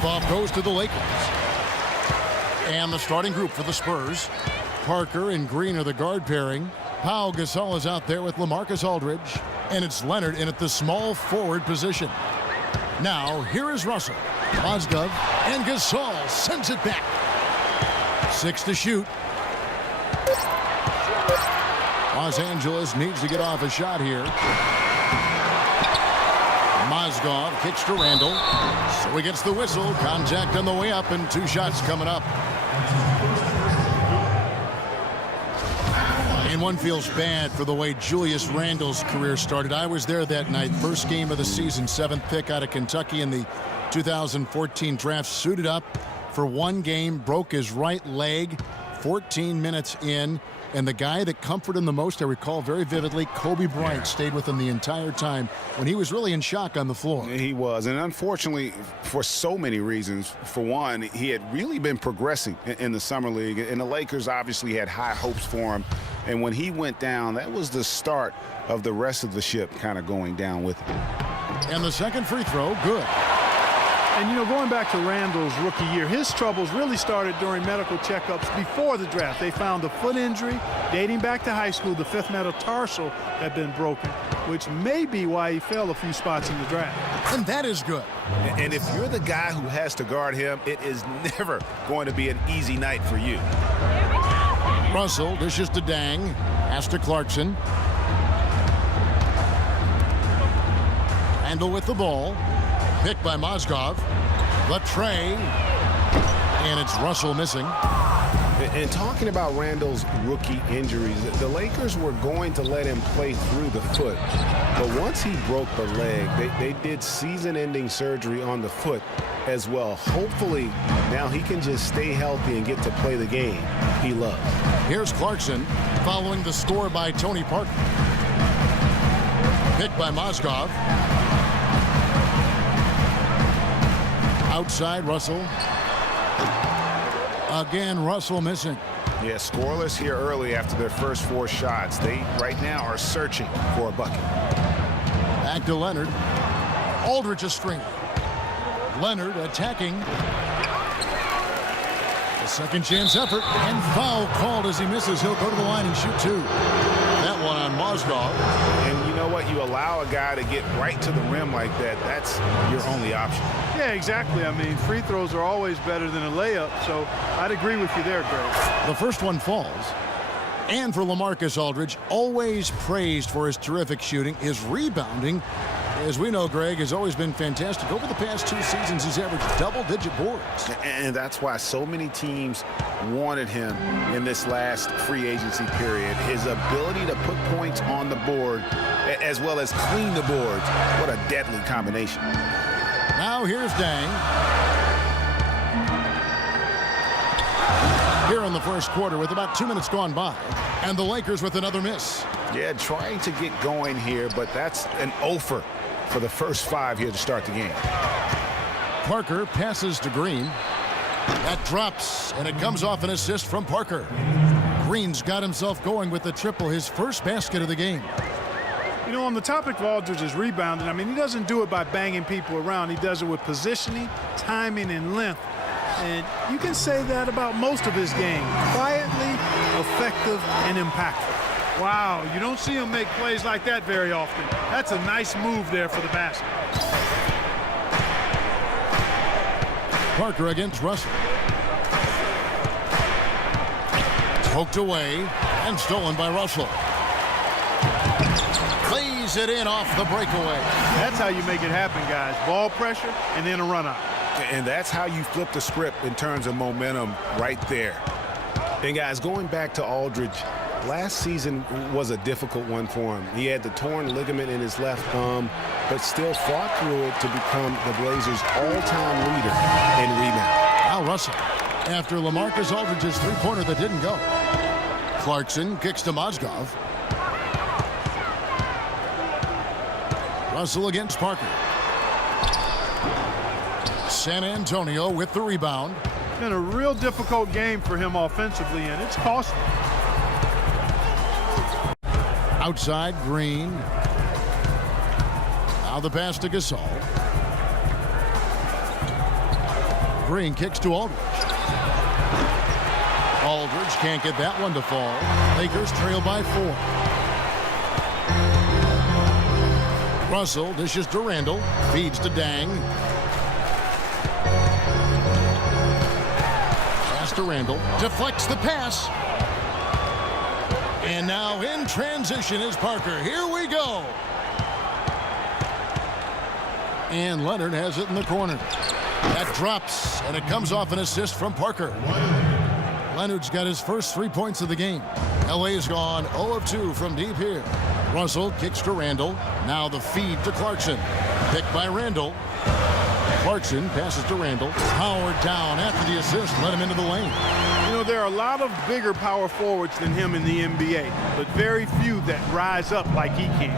Tip-off goes to the Lakers. And the starting group for the Spurs. Parker and Green are the guard pairing. Pau Gasol is out there with LaMarcus Aldridge. And it's Leonard in at the small forward position. Now, here is Russell. Mozgov and Gasol sends it back. 6 to shoot. Los Angeles needs to get off a shot here. Mozgov kicks to Randall. So he gets the whistle. Contact on the way up and 2 shots coming up. And one feels bad for the way Julius Randle's career started. I was there that night. First game of the season, 7th pick out of Kentucky in the 2014 draft. Suited up for 1 game, broke his right leg 14 minutes in. And the guy that comforted him the most, I recall very vividly, Kobe Bryant stayed with him the entire time when he was really in shock on the floor. He was, and unfortunately, for so many reasons. For one, he had really been progressing in the Summer League, and the Lakers obviously had high hopes for him. And when he went down, that was the start of the rest of the ship kind of going down with him. And the second free throw, good. And, you know, going back to Randall's rookie year, his troubles really started during medical checkups before the draft. They found a foot injury dating back to high school. The 5th metatarsal had been broken, which may be why he fell a few spots in the draft. And that is good. And if you're the guy who has to guard him, it is never going to be an easy night for you. Russell dishes to Dang. Pass to Clarkson. Randall with the ball. Picked by Mozgov. Latre. And it's Russell missing. And talking about Randall's rookie injuries, the Lakers were going to let him play through the foot. But once he broke the leg, they did season-ending surgery on the foot as well. Hopefully, now he can just stay healthy and get to play the game he loves. Here's Clarkson following the score by Tony Parker. Picked by Mozgov. Outside, Russell. Again, Russell missing. Yeah, scoreless here early after their first 4 shots. They, right now, are searching for a bucket. Back to Leonard. Aldridge a string. Leonard attacking. A second chance effort. And foul called as he misses. He'll go to the line and shoot 2. That one on Mozgov. And you know what? You allow a guy to get right to the rim like that. That's your only option. Yeah, exactly. I mean, free throws are always better than a layup, so I'd agree with you there, Greg. The first one falls. And for LaMarcus Aldridge, always praised for his terrific shooting. His rebounding, as we know, Greg, has always been fantastic. Over the past 2 seasons, he's averaged double-digit boards. And that's why so many teams wanted him in this last free agency period. His ability to put points on the board as well as clean the boards. What a deadly combination. Now here's Dang. Here in the first quarter with about 2 minutes gone by. And the Lakers with another miss. Yeah, trying to get going here, but that's an offer for the first 5 here to start the game. Parker passes to Green. That drops, and it comes off an assist from Parker. Green's got himself going with the triple, his first basket of the game. You know, on the topic of Aldridge's rebounding, I mean, he doesn't do it by banging people around. He does it with positioning, timing, and length. And you can say that about most of his game. Quietly, effective, and impactful. Wow, you don't see him make plays like that very often. That's a nice move there for the basket. Parker against Russell. Poked away and stolen by Russell. Plays it in off the breakaway. That's how you make it happen, guys. Ball pressure and then a run out. And that's how you flip the script in terms of momentum right there. And guys, going back to Aldridge, last season was a difficult one for him. He had the torn ligament in his left thumb, but still fought through it to become the Blazers' all-time leader in rebound. Now Russell, after LaMarcus Aldridge's three-pointer that didn't go. Clarkson kicks to Mozgov. Russell against Parker. San Antonio with the rebound. It's been a real difficult game for him offensively, and it's costly. Outside, Green. Now the pass to Gasol. screen, kicks to Aldridge. Aldridge can't get that one to fall. Lakers trail by 4. Russell dishes to Randall, feeds to Dang. Pass to Randall, deflects the pass. And now in transition is Parker. Here we go. And Leonard has it in the corner. That drops, and it comes off an assist from Parker. Leonard's got his first 3 points of the game. LA's gone 0 of 2 from deep here. Russell kicks to Randall. Now the feed to Clarkson. Picked by Randall. Clarkson passes to Randall. Howard down after the assist. Let him into the lane. You know, there are a lot of bigger power forwards than him in the NBA, but very few that rise up like he can.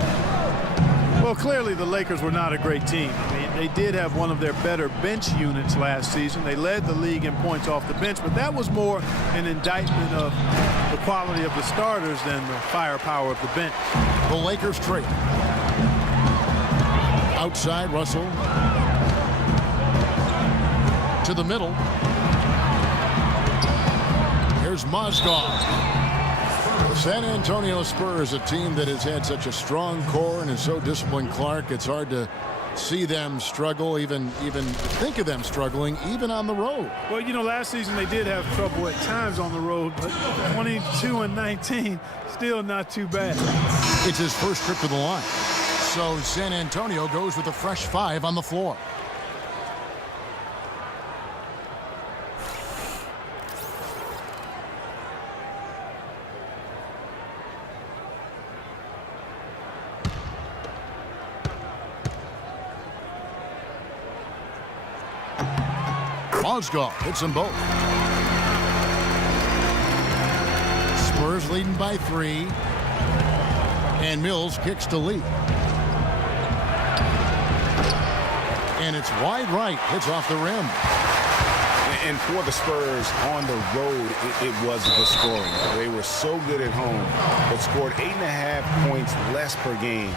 Well, clearly the Lakers were not a great team. They did have one of their better bench units last season. They led the league in points off the bench, but that was more an indictment of the quality of the starters than the firepower of the bench. The Lakers trade. Outside, Russell. To the middle. Here's Mozgov. The San Antonio Spurs, a team that has had such a strong core and is so disciplined. Clark, it's hard to see them struggle, even think of them struggling, even on the road. Well, you know, last season they did have trouble at times on the road, but 22-19, still not too bad. It's his first trip to the line. So San Antonio goes with a fresh 5 on the floor. Mozgov hits them both. Spurs leading by 3. And Mills kicks to Lee. And it's wide right. Hits off the rim. And for the Spurs on the road, it was the scoring. They were so good at home, but scored 8.5 points less per game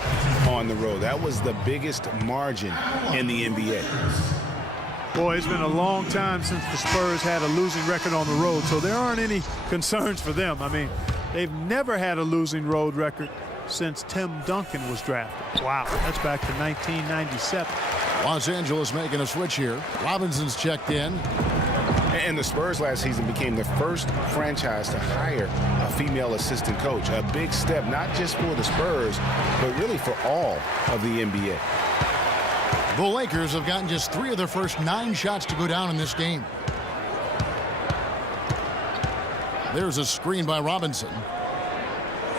on the road. That was the biggest margin in the NBA. Boy, it's been a long time since the Spurs had a losing record on the road, so there aren't any concerns for them. I mean, they've never had a losing road record since Tim Duncan was drafted. Wow, that's back to 1997. Los Angeles making a switch here. Robinson's checked in. And the Spurs last season became the first franchise to hire a female assistant coach. A big step, not just for the Spurs, but really for all of the NBA. The Lakers have gotten just 3 of their first 9 shots to go down in this game. There's a screen by Robinson.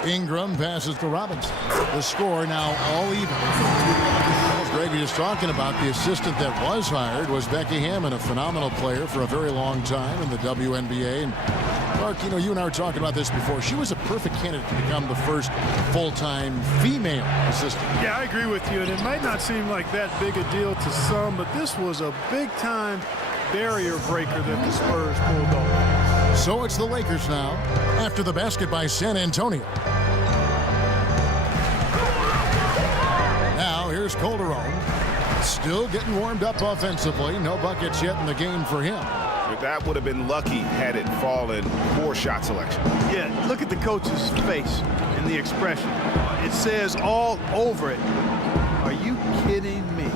Ingram passes to Robinson. The score now all even. As Greg was talking about, the assistant that was hired was Becky Hammond, a phenomenal player for a very long time in the WNBA. And Mark, you know, you and I were talking about this before. She was a perfect candidate to become the first full-time female assistant. Yeah, I agree with you, and it might not seem like that big a deal to some, but this was a big-time barrier breaker that the Spurs pulled off. So it's the Lakers now, after the basket by San Antonio. Now here's Calderon, still getting warmed up offensively. No buckets yet in the game for him. That would have been lucky had it fallen. Poor shot selection. Yeah, look at the coach's face and the expression. It says all over it, are you kidding me?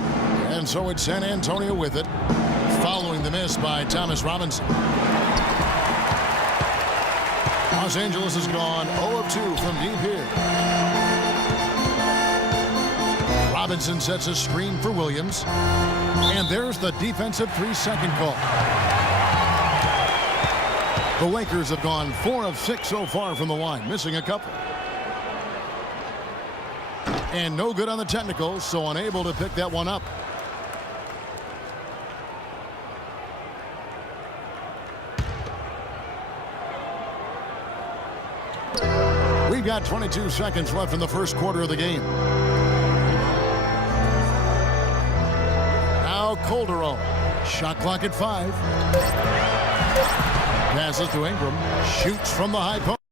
And so it's San Antonio with it, following the miss by Thomas Robinson. Los Angeles has gone 0 of 2 from deep here. Robinson sets a screen for Williams. And there's the defensive 3-second call. The Lakers have gone 4 of 6 so far from the line, missing a couple. And no good on the technicals, so unable to pick that one up. We've got 22 seconds left in the first quarter of the game. Now Calderon. Shot clock at 5. Passes to Ingram. Shoots from the high post.